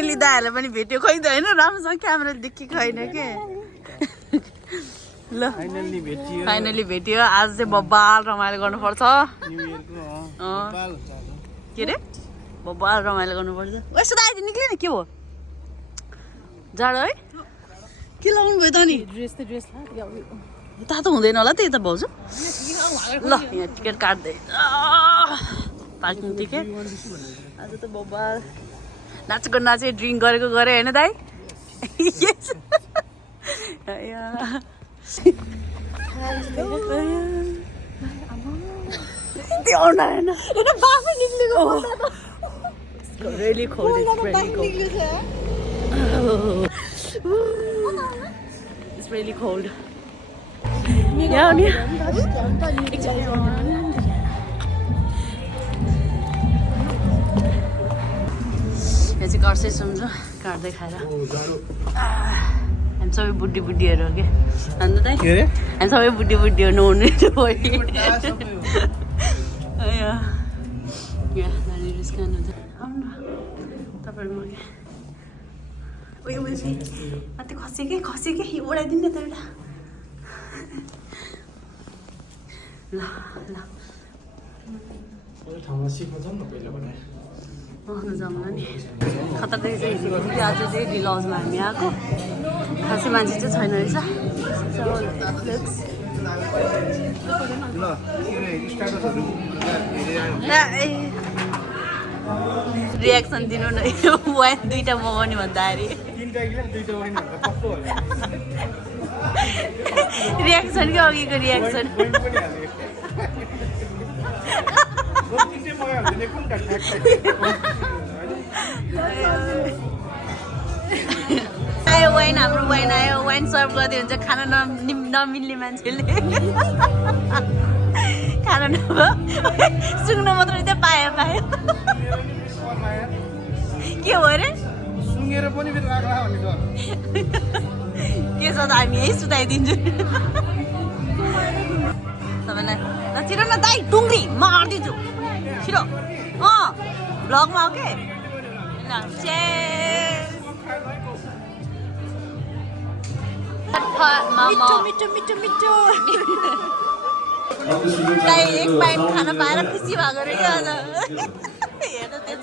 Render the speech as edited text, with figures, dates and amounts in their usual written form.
Finally दाइहरूलाई पनि भेट्यो खै त होइन राम्रोसँग क्यामेरा देखेको होइन के ल फाइनली भेट्यो आज चाहिँ बब्बाल रमाइलो गर्नुपर्छ के अरे बब्बाल रमाइलो गर्नुपर्छ यस्तो त आइदिनु निक्ल्यो नि के हो जाडो है के लगाउनु भयो त नि तातो हुँदैन होला त्यही त भाउजू ल यहाँ टिकट काट्दै पार्किङ टिकट आज त बब्बाल नाचेको नाचे ड्रिङ्क गरेको गरे होइन दाइ Really cold. It's really cold. It's really cold. Yeah, यहाँ चाहिँ कर्सै सुन्छ काट्दै खाएर हामी सबै बुढी बुढीहरू हो कि अन्त त हामी सबै बुढी बुढी हो नुहाउने नानीहरू स्क्यान हुन्छ आउनु तपाईँहरू म उयो माथि खस्यो कि उडाइदिनु नि त एउटा ल ल जाउँला नि खतरनाक चाहिँ हिँडेको थियो आज चाहिँ डिलजमा हामी आएको खासै मान्छे चाहिँ छैन रहेछ रियाक्सन दिनु न वाइन दुईवटा मगाउने भन्दाखेरि रियाक्सन कि अघिको रियाक्सन आयो वाइन हाम्रो वाइन आयो वाइन सर्भ गर्दै हुन्छ खाना नमिल्ने मान्छेले खाना नभयो सुँग्न मात्रै चाहिँ पायो के हो अरे सुँगेर पनि के छ त हामी यही सुताइदिन्छु तपाईँलाई ल छिटो न दाइ टुङ्ग्री म गरिदिन्छु छिटो भ्लगमा आऊ के दाइ एक बाइट खाना पाएर खुसी भएको रहेछ आज हेर्नु त्यो